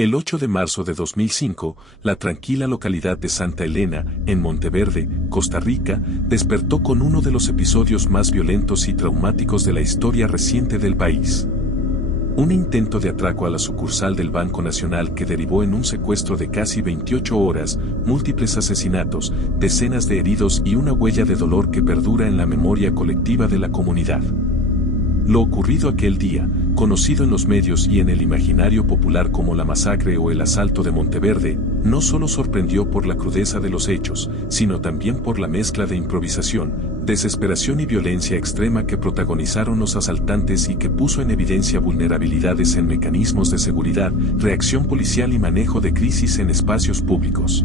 El 8 de marzo de 2005, la tranquila localidad de Santa Elena, en Monteverde, Costa Rica, despertó con uno de los episodios más violentos y traumáticos de la historia reciente del país. Un intento de atraco a la sucursal del Banco Nacional que derivó en un secuestro de casi 28 horas, múltiples asesinatos, decenas de heridos y una huella de dolor que perdura en la memoria colectiva de la comunidad. Lo ocurrido aquel día, conocido en los medios y en el imaginario popular como la masacre o el asalto de Monteverde, no solo sorprendió por la crudeza de los hechos, sino también por la mezcla de improvisación, desesperación y violencia extrema que protagonizaron los asaltantes y que puso en evidencia vulnerabilidades en mecanismos de seguridad, reacción policial y manejo de crisis en espacios públicos.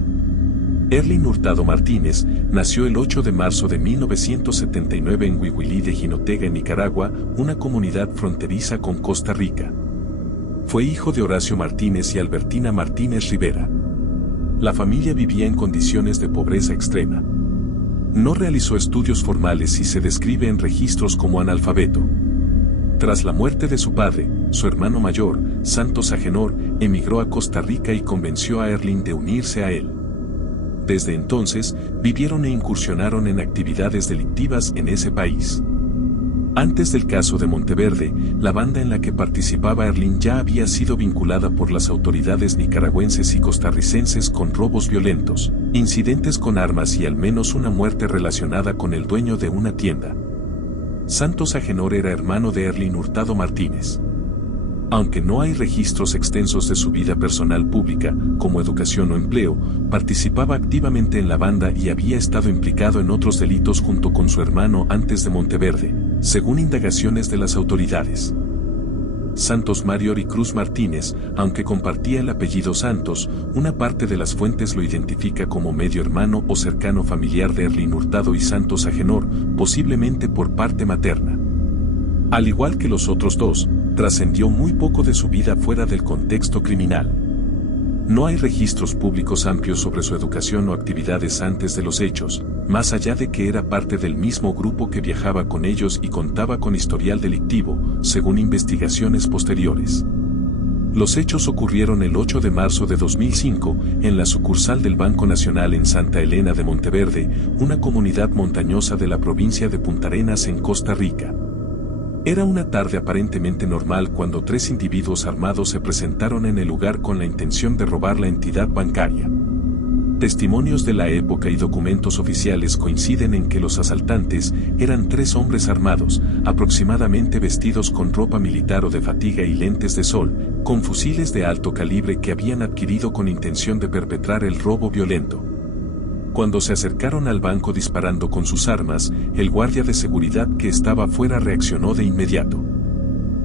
Erlin Hurtado Martínez nació el 8 de marzo de 1979 en Huihuilí de Jinotega, en Nicaragua, una comunidad fronteriza con Costa Rica. Fue hijo de Horacio Martínez y Albertina Martínez Rivera. La familia vivía en condiciones de pobreza extrema. No realizó estudios formales y se describe en registros como analfabeto. Tras la muerte de su padre, su hermano mayor, Santos Agenor, emigró a Costa Rica y convenció a Erlin de unirse a él. Desde entonces, vivieron e incursionaron en actividades delictivas en ese país. Antes del caso de Monteverde, la banda en la que participaba Erlin ya había sido vinculada por las autoridades nicaragüenses y costarricenses con robos violentos, incidentes con armas y al menos una muerte relacionada con el dueño de una tienda. Santos Agenor era hermano de Erlin Hurtado Martínez. Aunque no hay registros extensos de su vida personal pública, como educación o empleo, participaba activamente en la banda y había estado implicado en otros delitos junto con su hermano antes de Monteverde, según indagaciones de las autoridades. Santos Mariori Cruz Martínez, aunque compartía el apellido Santos, una parte de las fuentes lo identifica como medio hermano o cercano familiar de Erlin Hurtado y Santos Agenor, posiblemente por parte materna. Al igual que los otros dos, trascendió muy poco de su vida fuera del contexto criminal. No hay registros públicos amplios sobre su educación o actividades antes de los hechos, más allá de que era parte del mismo grupo que viajaba con ellos y contaba con historial delictivo, según investigaciones posteriores. Los hechos ocurrieron el 8 de marzo de 2005, en la sucursal del Banco Nacional en Santa Elena de Monteverde, una comunidad montañosa de la provincia de Punta Arenas en Costa Rica. Era una tarde aparentemente normal cuando tres individuos armados se presentaron en el lugar con la intención de robar la entidad bancaria. Testimonios de la época y documentos oficiales coinciden en que los asaltantes eran tres hombres armados, aproximadamente vestidos con ropa militar o de fatiga y lentes de sol, con fusiles de alto calibre que habían adquirido con intención de perpetrar el robo violento. Cuando se acercaron al banco disparando con sus armas, el guardia de seguridad que estaba afuera reaccionó de inmediato.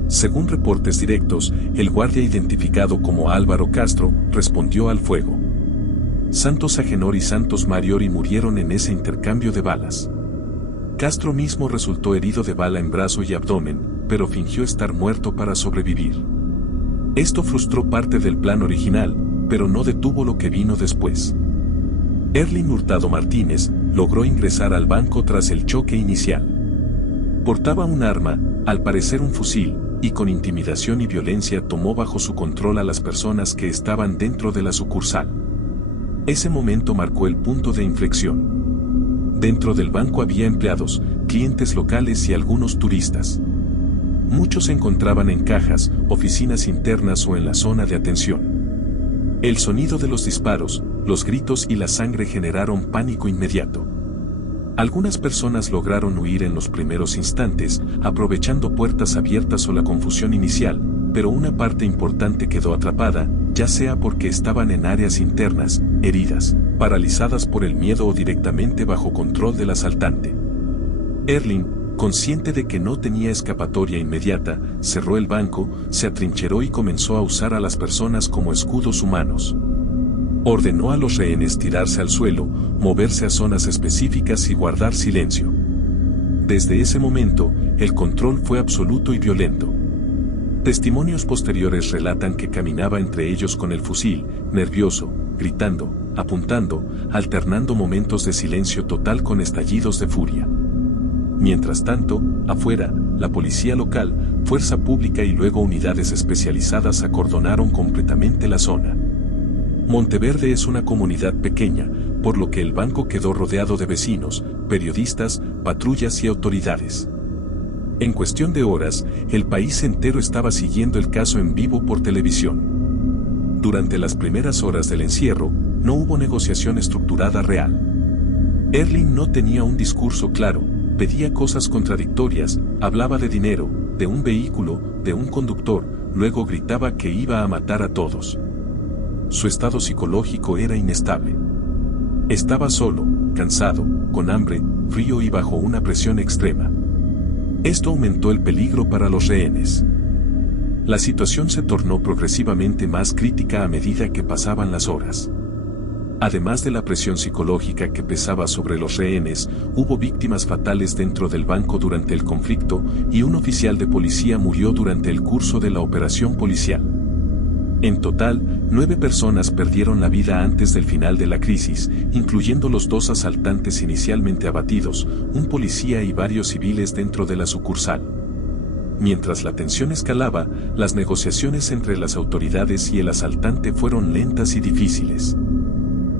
Según reportes directos, el guardia identificado como Álvaro Castro respondió al fuego. Santos Agenor y Santos Mariori murieron en ese intercambio de balas. Castro mismo resultó herido de bala en brazo y abdomen, pero fingió estar muerto para sobrevivir. Esto frustró parte del plan original, pero no detuvo lo que vino después. Erlin Hurtado Martínez logró ingresar al banco tras el choque inicial. Portaba un arma, al parecer un fusil, y con intimidación y violencia tomó bajo su control a las personas que estaban dentro de la sucursal. Ese momento marcó el punto de inflexión. Dentro del banco había empleados, clientes locales y algunos turistas. Muchos se encontraban en cajas, oficinas internas o en la zona de atención. El sonido de los disparos, los gritos y la sangre generaron pánico inmediato. Algunas personas lograron huir en los primeros instantes, aprovechando puertas abiertas o la confusión inicial, pero una parte importante quedó atrapada, ya sea porque estaban en áreas internas, heridas, paralizadas por el miedo o directamente bajo control del asaltante. Erlin, consciente de que no tenía escapatoria inmediata, cerró el banco, se atrincheró y comenzó a usar a las personas como escudos humanos. Ordenó a los rehenes tirarse al suelo, moverse a zonas específicas y guardar silencio. Desde ese momento, el control fue absoluto y violento. Testimonios posteriores relatan que caminaba entre ellos con el fusil, nervioso, gritando, apuntando, alternando momentos de silencio total con estallidos de furia. Mientras tanto, afuera, la policía local, fuerza pública y luego unidades especializadas acordonaron completamente la zona. Monteverde es una comunidad pequeña, por lo que el banco quedó rodeado de vecinos, periodistas, patrullas y autoridades. En cuestión de horas, el país entero estaba siguiendo el caso en vivo por televisión. Durante las primeras horas del encierro, no hubo negociación estructurada real. Erling no tenía un discurso claro, pedía cosas contradictorias, hablaba de dinero, de un vehículo, de un conductor, luego gritaba que iba a matar a todos. Su estado psicológico era inestable. Estaba solo, cansado, con hambre, frío y bajo una presión extrema. Esto aumentó el peligro para los rehenes. La situación se tornó progresivamente más crítica a medida que pasaban las horas. Además de la presión psicológica que pesaba sobre los rehenes, hubo víctimas fatales dentro del banco durante el conflicto y un oficial de policía murió durante el curso de la operación policial. En total, 9 personas perdieron la vida antes del final de la crisis, incluyendo los 2 asaltantes inicialmente abatidos, un policía y varios civiles dentro de la sucursal. Mientras la tensión escalaba, las negociaciones entre las autoridades y el asaltante fueron lentas y difíciles.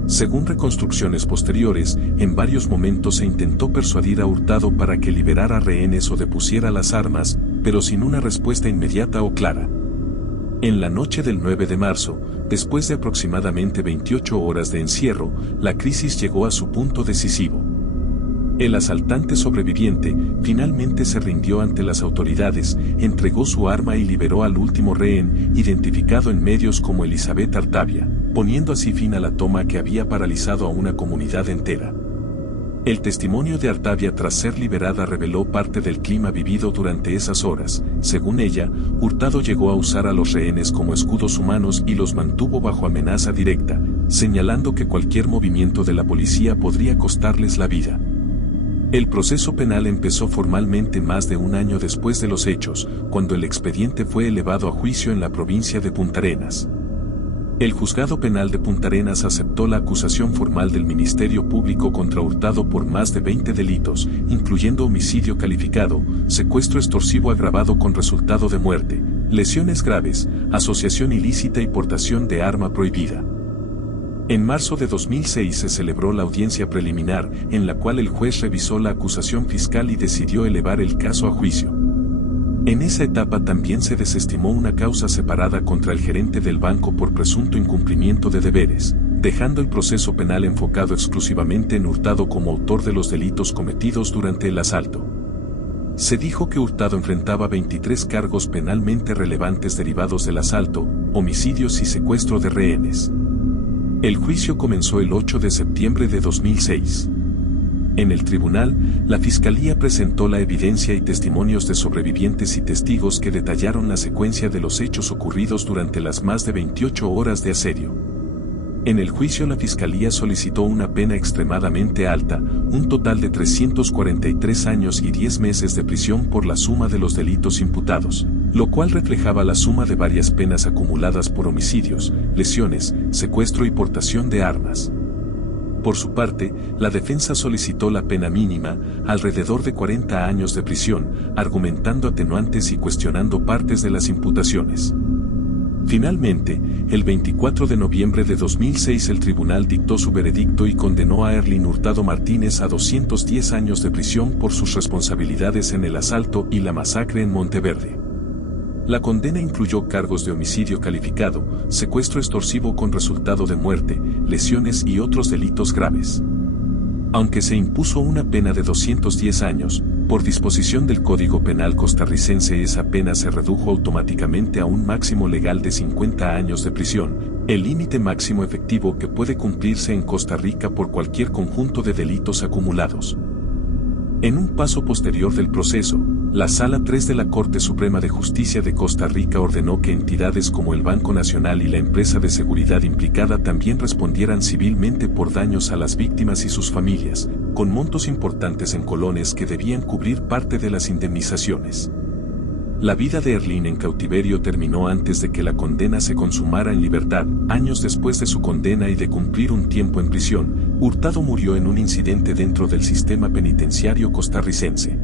Según reconstrucciones posteriores, en varios momentos se intentó persuadir a Hurtado para que liberara rehenes o depusiera las armas, pero sin una respuesta inmediata o clara. En la noche del 9 de marzo, después de aproximadamente 28 horas de encierro, la crisis llegó a su punto decisivo. El asaltante sobreviviente finalmente se rindió ante las autoridades, entregó su arma y liberó al último rehén, identificado en medios como Elizabeth Artavia, poniendo así fin a la toma que había paralizado a una comunidad entera. El testimonio de Artavia tras ser liberada reveló parte del clima vivido durante esas horas. Según ella, Hurtado llegó a usar a los rehenes como escudos humanos y los mantuvo bajo amenaza directa, señalando que cualquier movimiento de la policía podría costarles la vida. El proceso penal empezó formalmente más de un año después de los hechos, cuando el expediente fue elevado a juicio en la provincia de Punta Arenas. El Juzgado Penal de Punta Arenas aceptó la acusación formal del Ministerio Público contra Hurtado por más de 20 delitos, incluyendo homicidio calificado, secuestro extorsivo agravado con resultado de muerte, lesiones graves, asociación ilícita y portación de arma prohibida. En marzo de 2006 se celebró la audiencia preliminar, en la cual el juez revisó la acusación fiscal y decidió elevar el caso a juicio. En esa etapa también se desestimó una causa separada contra el gerente del banco por presunto incumplimiento de deberes, dejando el proceso penal enfocado exclusivamente en Hurtado como autor de los delitos cometidos durante el asalto. Se dijo que Hurtado enfrentaba 23 cargos penalmente relevantes derivados del asalto, homicidios y secuestro de rehenes. El juicio comenzó el 8 de septiembre de 2006. En el tribunal, la Fiscalía presentó la evidencia y testimonios de sobrevivientes y testigos que detallaron la secuencia de los hechos ocurridos durante las más de 28 horas de asedio. En el juicio la Fiscalía solicitó una pena extremadamente alta, un total de 343 años y 10 meses de prisión por la suma de los delitos imputados, lo cual reflejaba la suma de varias penas acumuladas por homicidios, lesiones, secuestro y portación de armas. Por su parte, la defensa solicitó la pena mínima, alrededor de 40 años de prisión, argumentando atenuantes y cuestionando partes de las imputaciones. Finalmente, el 24 de noviembre de 2006 el tribunal dictó su veredicto y condenó a Erling Hurtado Martínez a 210 años de prisión por sus responsabilidades en el asalto y la masacre en Monteverde. La condena incluyó cargos de homicidio calificado, secuestro extorsivo con resultado de muerte, lesiones y otros delitos graves. Aunque se impuso una pena de 210 años, por disposición del Código Penal costarricense esa pena se redujo automáticamente a un máximo legal de 50 años de prisión, el límite máximo efectivo que puede cumplirse en Costa Rica por cualquier conjunto de delitos acumulados. En un paso posterior del proceso, la Sala 3 de la Corte Suprema de Justicia de Costa Rica ordenó que entidades como el Banco Nacional y la empresa de seguridad implicada también respondieran civilmente por daños a las víctimas y sus familias, con montos importantes en colones que debían cubrir parte de las indemnizaciones. La vida de Erling en cautiverio terminó antes de que la condena se consumara en libertad. Años después de su condena y de cumplir un tiempo en prisión, Hurtado murió en un incidente dentro del sistema penitenciario costarricense.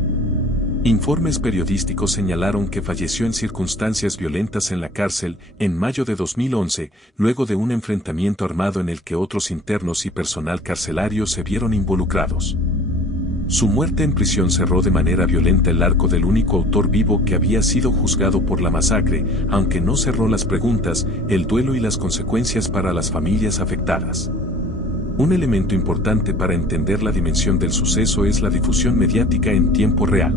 Informes periodísticos señalaron que falleció en circunstancias violentas en la cárcel en mayo de 2011, luego de un enfrentamiento armado en el que otros internos y personal carcelario se vieron involucrados. Su muerte en prisión cerró de manera violenta el arco del único autor vivo que había sido juzgado por la masacre, aunque no cerró las preguntas, el duelo y las consecuencias para las familias afectadas. Un elemento importante para entender la dimensión del suceso es la difusión mediática en tiempo real.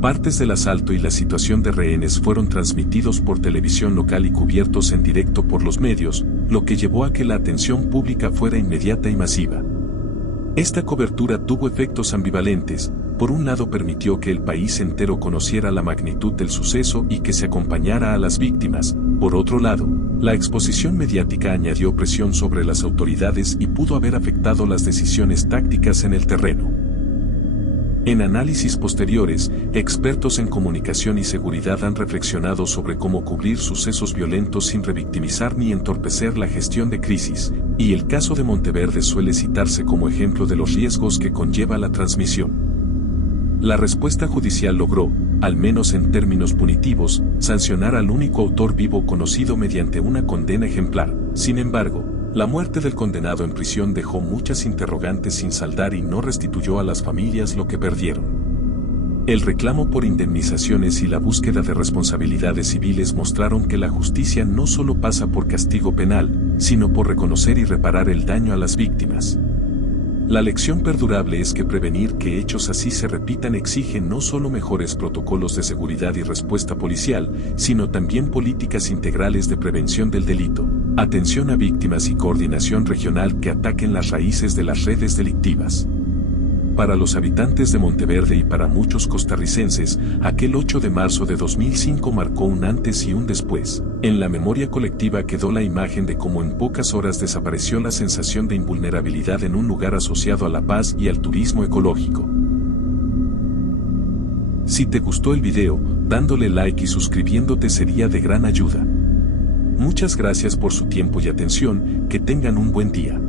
Partes del asalto y la situación de rehenes fueron transmitidos por televisión local y cubiertos en directo por los medios, lo que llevó a que la atención pública fuera inmediata y masiva. Esta cobertura tuvo efectos ambivalentes. Por un lado permitió que el país entero conociera la magnitud del suceso y que se acompañara a las víctimas. Por otro lado, la exposición mediática añadió presión sobre las autoridades y pudo haber afectado las decisiones tácticas en el terreno. En análisis posteriores, expertos en comunicación y seguridad han reflexionado sobre cómo cubrir sucesos violentos sin revictimizar ni entorpecer la gestión de crisis, y el caso de Monteverde suele citarse como ejemplo de los riesgos que conlleva la transmisión. La respuesta judicial logró, al menos en términos punitivos, sancionar al único autor vivo conocido mediante una condena ejemplar. Sin embargo, la muerte del condenado en prisión dejó muchas interrogantes sin saldar y no restituyó a las familias lo que perdieron. El reclamo por indemnizaciones y la búsqueda de responsabilidades civiles mostraron que la justicia no solo pasa por castigo penal, sino por reconocer y reparar el daño a las víctimas. La lección perdurable es que prevenir que hechos así se repitan exige no solo mejores protocolos de seguridad y respuesta policial, sino también políticas integrales de prevención del delito, atención a víctimas y coordinación regional que ataquen las raíces de las redes delictivas. Para los habitantes de Monteverde y para muchos costarricenses, aquel 8 de marzo de 2005 marcó un antes y un después. En la memoria colectiva quedó la imagen de cómo en pocas horas desapareció la sensación de invulnerabilidad en un lugar asociado a la paz y al turismo ecológico. Si te gustó el video, dándole like y suscribiéndote sería de gran ayuda. Muchas gracias por su tiempo y atención, que tengan un buen día.